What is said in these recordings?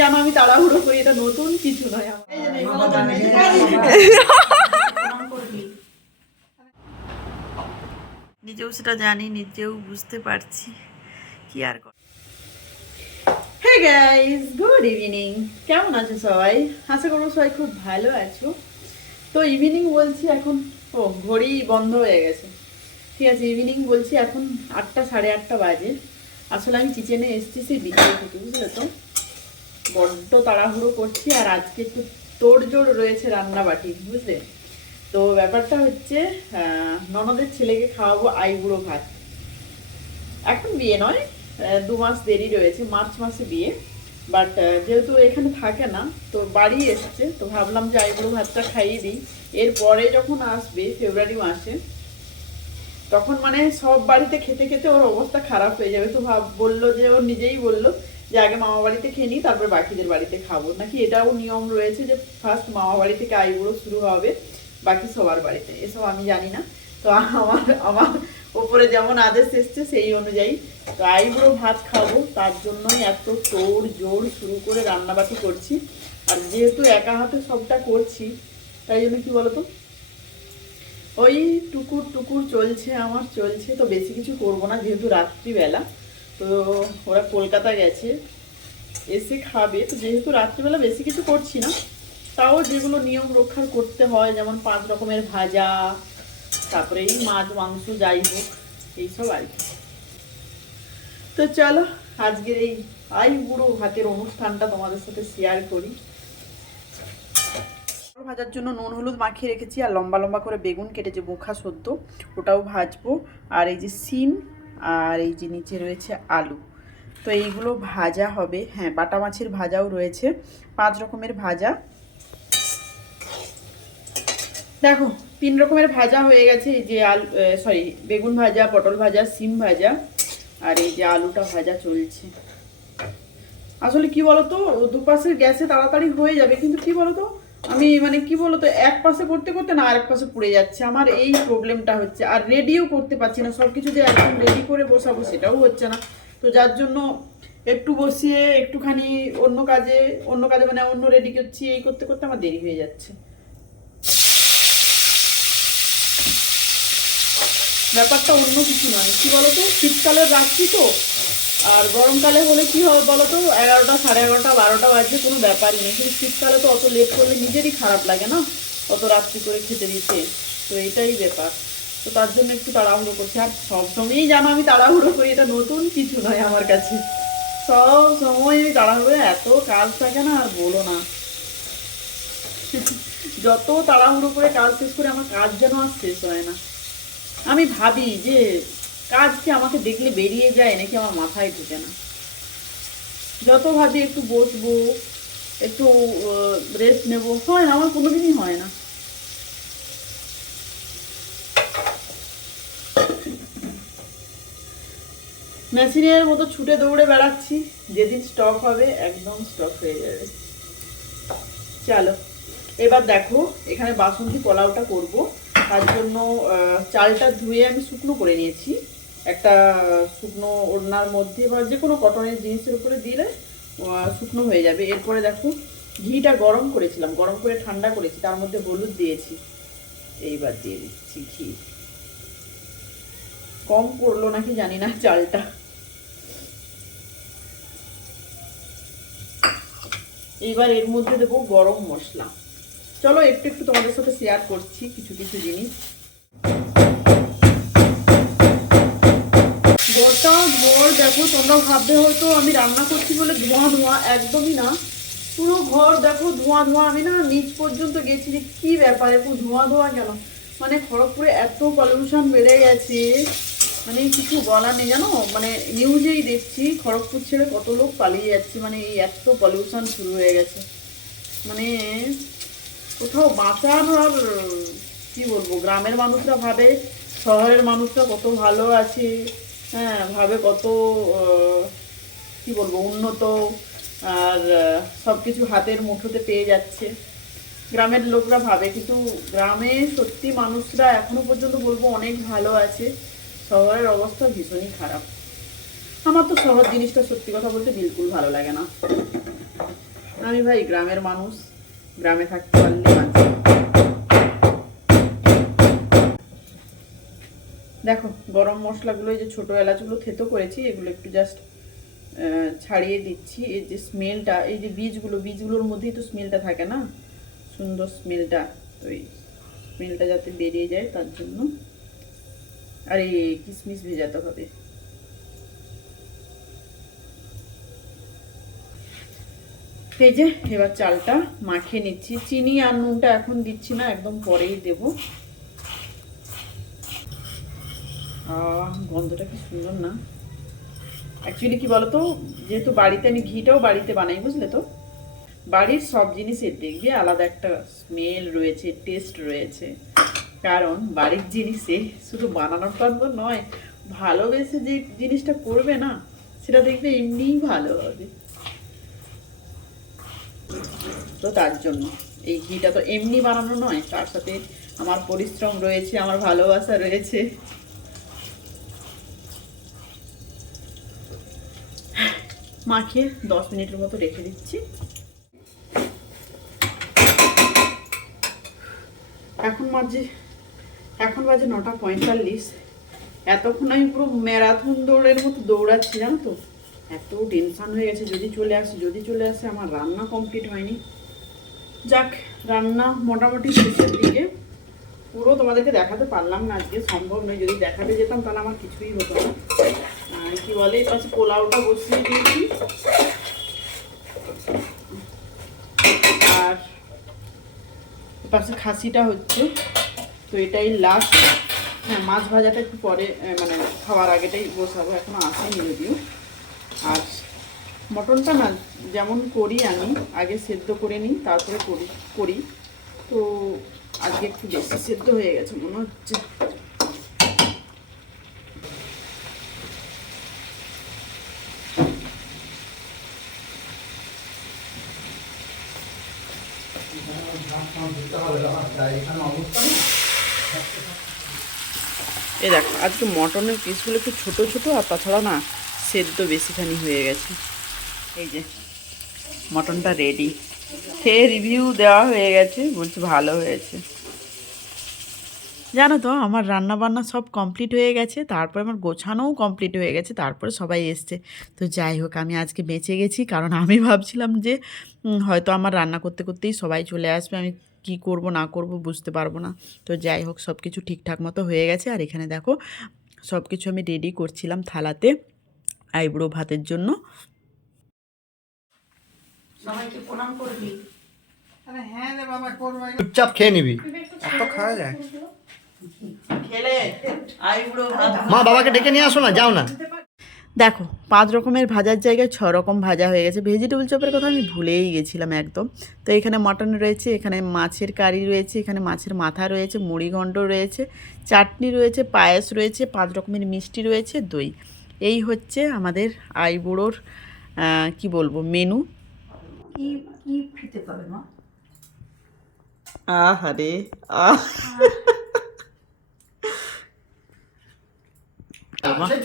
জানো আমি তাড়াহুড়ো করি এটা নতুন কিছু নয়। নিজেও সেটা জানি নিজেও বুঝতে পারছি। কি আর হে গাইস গুড ইভিনিং কেমন আছো সবাই? আশা করব সবাই খুব ভালো আছো। তো ইভিনিং বলছি এখন ও ঘড়ি বন্ধ হয়ে গেছে। ঠিক আছে ইভিনিং বলছি এখন আটটা সাড়ে আটটা বাজে। আসলে আমি কিচেনে এসেছি সেই বিকেল থেকে বুঝলে তো? বড্ড তাড়াহুড়ো করছি আর আজকে একটু তোড়জোড় রয়েছে রান্নাবাটি, বুঝলে? তো ব্যাপারটা হচ্ছে ননদের ছেলেকে খাওয়াবো আইবুড়ো ভাত। এখন বিয়ে নয় দু মাস দেরি রয়েছে, মার্চ মাসে বিয়ে। বাট যেহেতু এখানে থাকে না, তো বাড়ি এসছে, তো ভাবলাম যে আইবুড়ো ভাতটা খাইয়ে দিই। এরপরে যখন আসবে, ফেব্রুয়ারি মাসে, তখন মানে সব বাড়িতে খেতে খেতে ওর অবস্থা খারাপ হয়ে যাবে। তো ভাব, বলল যে ও নিজেই বলল যে আগে মামা বাড়িতে খেয়ে নিই, তারপর বাকিদের বাড়িতে খাব। নাকি এটাও নিয়ম রয়েছে যে ফার্স্ট মামা বাড়ি থেকে আইবুড়ো শুরু হবে, বাকি সবার বাড়িতে। এসব আমি জানি না। তো আমার আমার ওপরে যেমন আদেশ এসছে, সেই অনুযায়ী তো আইবুড়ো ভাত খাব। তার জন্যই এত তোড় জোর শুরু করে রান্নাবাটি করছি। আর যেহেতু একা হাতে সবটা করছি, তাই জন্য কি বলতো? ওই টুকুর টুকুর চলছে আমার, চলছে তো বেশি কিছু করব না, যেহেতু রাত্রিবেলা। তো ওরা কলকাতা গেছে, এসে খাবে। তো যেহেতু রাত্রিবেলা বেশি কিছু করছি না, তাও যেগুলো নিয়ম রক্ষার করতে হয়, যেমন পাঁচ রকমের ভাজা, তারপরে এই মাছ, মাংস যাই হোক, এইসব আর কি। তো চলো, আজকের এই আই বুড়ো ভাতের অনুষ্ঠানটা তোমাদের সাথে শেয়ার করি। ভাজার জন্য নুন, হলুদ মাখিয়ে রেখেছি, আর লম্বা লম্বা করে বেগুন কেটেছে মুখা সদ্য। ওটাও ভাজবো। আর এই যে সিম আর এই যে নিচে রয়েছে আলু। তো এইগুলো ভাজা হবে। হ্যাঁ বাটা মাছের ভাজাও রয়েছে। পাঁচ রকমের ভাজা। দেখো, তিন রকমের ভাজা হয়ে গেছে। এই যে আলু সরি বেগুন ভাজা, পটল ভাজা, সিম ভাজা আর এই যে আলুটা ভাজা চলছে। আসলে কি বলতো, দুপাশের গ্যাসে তাড়াতাড়ি হয়ে যাবে। কিন্তু কি বলতো আমি মানে কি বলতো, এক পাশে করতে করতে না আরেক পাশে পুড়ে যাচ্ছে। আমার এই প্রবলেমটা হচ্ছে। আর রেডিও করতে পারছি না সব কিছু যে একদম রেডি করে বসাবো সেটাও হচ্ছে না। তো যার জন্য একটু বসিয়ে একটুখানি অন্য কাজে অন্য কাজে মানে অন্য রেডি করছি, এই করতে করতে আমার দেরি হয়ে যাচ্ছে। ব্যাপারটা অন্য কিছু নয়। কি বলতো? শীতকালে রাখছি তো। আর গরমকালে হলে কি হবে বলো তো এগারোটা, সাড়ে এগারোটা, বারোটা বাজছে, কোনো ব্যাপারই নেই। কিন্তু শীতকালে তো অত লেট করলে নিজেরই খারাপ লাগে না? অত রাত্রি করে খেতে দিতে। তো এটাই ব্যাপার। তো তার জন্য একটু তাড়াহুড়ো করছি। আর সব সময়ই জানো আমি তাড়াহুড়ো করি, এটা নতুন কিছু নয় আমার কাছে। সব সময় আমি তাড়াহুড়ো, এত কাজ থাকে না, আর বলো না। যত তাড়াহুড়ো করে কাজ শেষ করে আমার কাজ যেন আর শেষ হয় না। আমি ভাবি যে কাজ কি আমাকে দেখলে বেরিয়ে যায় নাকি আমার মাথায় ঢুকে না। যত ভাবি একটু বসবো, একটু রেস্ট নেব, হয় না, আমার কোনো দিনই হয় না। মেশিনের মতো ছুটে দৌড়ে বেড়াচ্ছি, যেদিন স্টক হবে, একদম স্টক হয়ে যাবে। চলো, এবার দেখো, এখানে বাসন্তী পোলাওটা করব। তার জন্য চালটা ধুয়ে আমি শুকনো করে নিয়েছি। একটা শুকনো ওড়নার মধ্যে বা যে কোনো কটনের জিনিসের উপরে দিলে শুকনো হয়ে যাবে। এরপরে দেখো, ঘিটা গরম করেছিলাম, গরম করে ঠান্ডা করেছি, তার মধ্যে হলুদ দিয়েছি। এইবার দিয়ে দিচ্ছি ঘি। কম পড়ল নাকি জানি না চালটা। এইবার এর মধ্যে দেবো গরম মশলা। চলো, একটু একটু তোমাদের সাথে শেয়ার করছি কিছু কিছু জিনিস। ঘর, দেখো, তোমরা ভাববে হয়তো আমি রান্না করছি বলে ধোঁয়া ধোঁয়া, একদমই না। পুরো ঘর, দেখো, ধোঁয়া ধোঁয়া। আমি না নিচ পর্যন্ত গেছি যে কি ব্যাপারে পুরো ধোঁয়া ধোঁয়া কেন? মানে খড়গপুরে এত পলিউশন বেড়ে গেছে। মানে কিছু বলার নেই, জানো? মানে নিউজেই দেখছি, খড়গপুর ছেড়ে কত লোক পালিয়ে যাচ্ছে। মানে এই এত পলিউশন শুরু হয়ে গেছে। মানে কোথাও বাঁচার আর কি বলব? গ্রামের মানুষরা ভাবে, শহরের মানুষরা কত ভালো আছে। হ্যাঁ ভাবে কত কি বলব, উন্নত আর সব কিছু হাতের মুঠোতে পেয়ে যাচ্ছে। গ্রামের লোকরা ভাবে, কিন্তু গ্রামে সত্যি মানুষরা এখনও পর্যন্ত বলব অনেক ভালো আছে। শহরের অবস্থা ভীষণই খারাপ। আমার তো শহর জিনিসটা সত্যি কথা বলতে বিলকুল ভালো লাগে না। আমি ভাই গ্রামের মানুষ, গ্রামে থাকতে পারলে দেখো, গরম মশলাগুলো এই যে ছোটো এলাচগুলো থেতো করেছি, এগুলো একটু জাস্ট ছাড়িয়ে দিচ্ছি। এই যে স্মেলটা এই যে বীজগুলো, বীজগুলোর মধ্যেই তো স্মেলটা থাকে না? সুন্দর স্মেলটা তো এই স্মেলটা যাতে বেরিয়ে যায় তার জন্য। আর এই কিশমিশ ভেজাতে হবে। এই যে, এবার চালটা মাখিয়ে নিচ্ছি। চিনি আর নুনটা এখন দিচ্ছি না, একদম পরেই দেব আহ গন্ধটা কি সুন্দর না? অ্যাকচুয়ালি কি বলতো, যেহেতু বাড়িতে আমি ঘিটাও বাড়িতে বানাই, বুঝলে তো? বাড়ির সব জিনিসের দেখবে আলাদা একটা স্মেল রয়েছে টেস্ট রয়েছে। কারণ বাড়ির জিনিসে শুধু বানানোর তো নয়, ভালোবেসে যে জিনিসটা করবে না, সেটা দেখবে এমনিই ভালো হবে। তো তার জন্য, এই ঘিটা তো এমনি বানানো নয়, তার সাথে আমার পরিশ্রম রয়েছে, আমার ভালোবাসা রয়েছে। মাখিয়ে দশ মিনিটের মতো রেখে দিচ্ছি। এখন বাজে এখন বাজে নটা পঁয়তাল্লিশ। এতক্ষণ আমি পুরো ম্যারাথন দৌড়ের মতো দৌড়াচ্ছি, জানো তো? এত টেনশান হয়ে গেছে, যদি চলে আসে, যদি চলে আসে, আমার রান্না কমপ্লিট হয়নি। যাক, রান্না মোটামুটি শেষের দিকে। পুরো তোমাদেরকে দেখাতে পারলাম না, আজকে সম্ভব নয়। যদি দেখাতে যেতাম, তাহলে আমার কিছুই হতো না। কি বলে? এই পাশে পোলাওটা বসিয়ে দিয়েছি আর পাশে খাসিটা হচ্ছে। তো এটাই লাস্ট হ্যাঁ মাছ ভাজাটা একটু পরে মানে খাওয়ার আগেটাই বসাবো। এখনও আসেনি যদিও। আর মটনটা না, যেমন করি আমি, আগে সেদ্ধ করে নিই, তারপরে করি করি। তো আজকে একটু বেশি সেদ্ধ হয়ে গেছে, মনে হচ্ছে। এই দেখো, আজকে মটনের পিসগুলো একটু ছোট ছোট, আর তাছাড়া না সেদ্ধ বেশিখানি হয়ে গেছে। এই যে, মটনটা রেডি খেয়ে রিভিউ দেওয়া হয়ে গেছে, বলছি ভালো হয়েছে। জানো তো, আমার রান্না বান্না সব কমপ্লিট হয়ে গেছে, তারপরে আমার গোছানোও কমপ্লিট হয়ে গেছে, তারপরে সবাই এসছে। তো যাই হোক, আমি আজকে বেঁচে গেছি, কারণ আমি ভাবছিলাম যে হয়তো আমার রান্না করতে করতেই সবাই চলে আসবে, আমি কি করব না করব বুঝতে পারব না। তো যাই হোক সব কিছু ঠিকঠাক মতো হয়ে গেছে। আর এখানে দেখো সব কিছু আমি রেডি করছিলাম থালাতে আইব্রো ভাতের জন্য। সবাইকে প্রণাম করবি চুপচাপ খেয়ে নিবি। এত খাওয়া যায়। মা বাবাকে ডেকে নিয়ে আসো না যাও না। দেখো পাঁচ রকমের ভাজার জায়গায় ছ রকম ভাজা হয়ে গেছে। ভেজিটেবল চপের কথা আমি ভুলেই গেছিলাম একদম। তো এখানে মটন রয়েছে এখানে মাছের কারি রয়েছে এখানে মাছের মাথা রয়েছে মুড়িঘণ্ড রয়েছে চাটনি রয়েছে পায়েস রয়েছে পাঁচ রকমের মিষ্টি রয়েছে দই। এই হচ্ছে আমাদের আইবুড়োর কি বলব মেনু কি কি খেতে পাবে মা? আহারে আহ।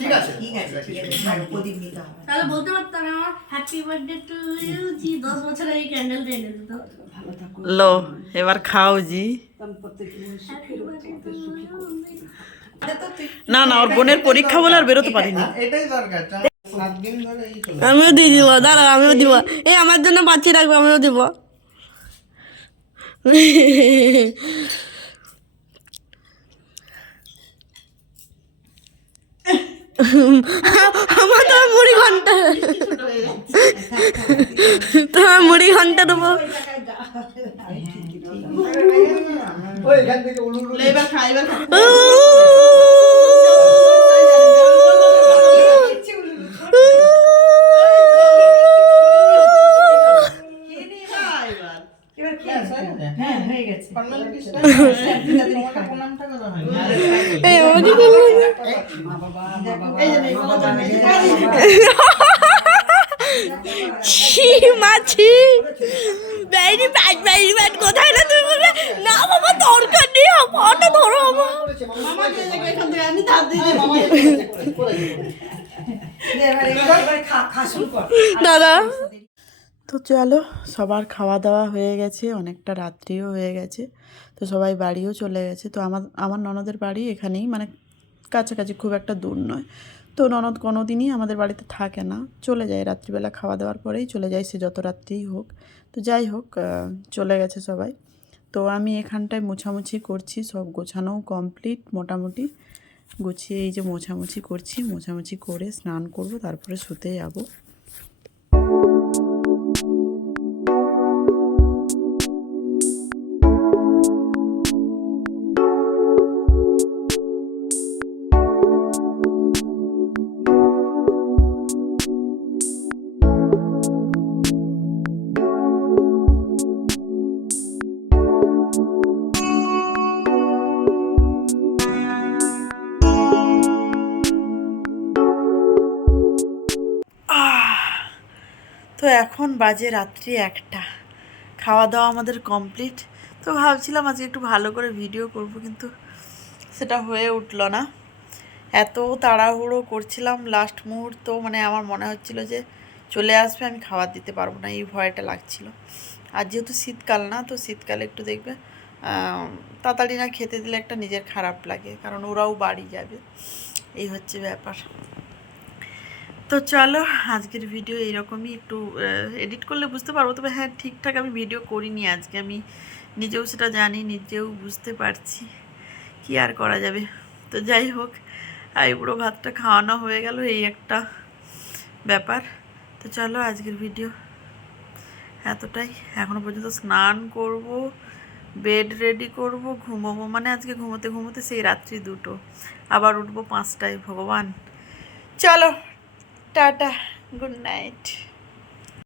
ঠিক আছে। ঠিক আছে ঠিক আছে। ভালো প্রদীপ নিতে হবে তাহলে বলতে পারতাম আমার হ্যাপি বার্থডে টু ইউ জি দশ বছর আগে ক্যান্ডেল দিয়ে এনে দিত লো এবার খাও জি। না না ওর বোনের পরীক্ষা বলে আর বেরোতে পারিনি। এটাই দরকার সাত দিন ধরে এই চলে আমিও দিয়ে দিব দাঁড়া আমিও দিব। এই আমার জন্য বাঁচিয়ে রাখব আমিও দিব। আমার তো মুড়ি ঘণ্টা। তোমার মুড়ি ঘণ্টা দেবো। ওই এখান থেকে উড়ু উড়ু এবার খা এবার খা এবার কি আছে হ্যাঁ হয়ে গেছে পান্নালে কি সেটা? তোমাকে প্রণামটা করা হয়নি। এই আমাকে মা বাবা মা বাবা এই যে নেই, বলা যায় না, এই যে ছি মাছি? কোথায় না তুমি বলবে না বাবা, দরকার নেই, আমারটা ধরো দাদা। তো চলো, সবার খাওয়া দাওয়া হয়ে গেছে, অনেকটা রাত্রিও হয়ে গেছে, তো সবাই বাড়িও চলে গেছে। তো আমার আমার ননদের বাড়ি এখানেই মানে কাছাকাছি, খুব একটা দূর নয়। তো ননদ কোনো দিনই আমাদের বাড়িতে থাকে না। চলে যায় রাত্রিবেলা খাওয়া দাওয়ার পরেই চলে যায় সে যত রাত্রেই হোক। তো যাই হোক চলে গেছে সবাই। তো আমি এখানটায় মোছামুছি করছি, সব গোছানো কমপ্লিট মোটামুটি। গুছিয়ে এই যে মোছামুছি করছি, মোছামুছি করে স্নান করব, তারপরে শুতে যাব। এখন বাজে রাত্রি একটা। খাওয়া দাওয়া আমাদের কমপ্লিট তো ভাবছিলাম আজকে একটু ভালো করে ভিডিও করব, কিন্তু সেটা হয়ে উঠল না। এত তাড়াহুড়ো করছিলাম লাস্ট মুহূর্ত মানে আমার মনে হচ্ছিল যে চলে আসবে, আমি খাবার দিতে পারব না, এই ভয়টা লাগছিল। আর যেহেতু শীতকাল না, তো শীতকালে একটু দেখবে তাড়াতাড়ি না খেতে দিলে একটা নিজের খারাপ লাগে, কারণ ওরাও বাড়ি যাবে। এই হচ্ছে ব্যাপার। তো চলো, আজকের ভিডিও এইরকমই একটু এডিট করলে বুঝতে পারব। তবে হ্যাঁ ঠিকঠাক আমি ভিডিও করিনি আজকে। আমি নিজেও সেটা জানি, নিজেও বুঝতে পারছি কি আর করা যাবে। তো যাই হোক আইবুড়ো ভাতটা খাওয়ানো হয়ে গেল, এই একটা ব্যাপার। তো চলো, আজকের ভিডিও এতটাই। এখনও পর্যন্ত স্নান করব বেড রেডি করব, ঘুমোবো। মানে আজকে ঘুমোতে ঘুমোতে সেই রাত্রি দুটো। আবার উঠবো পাঁচটায়, ভগবান। চলো। Tata good night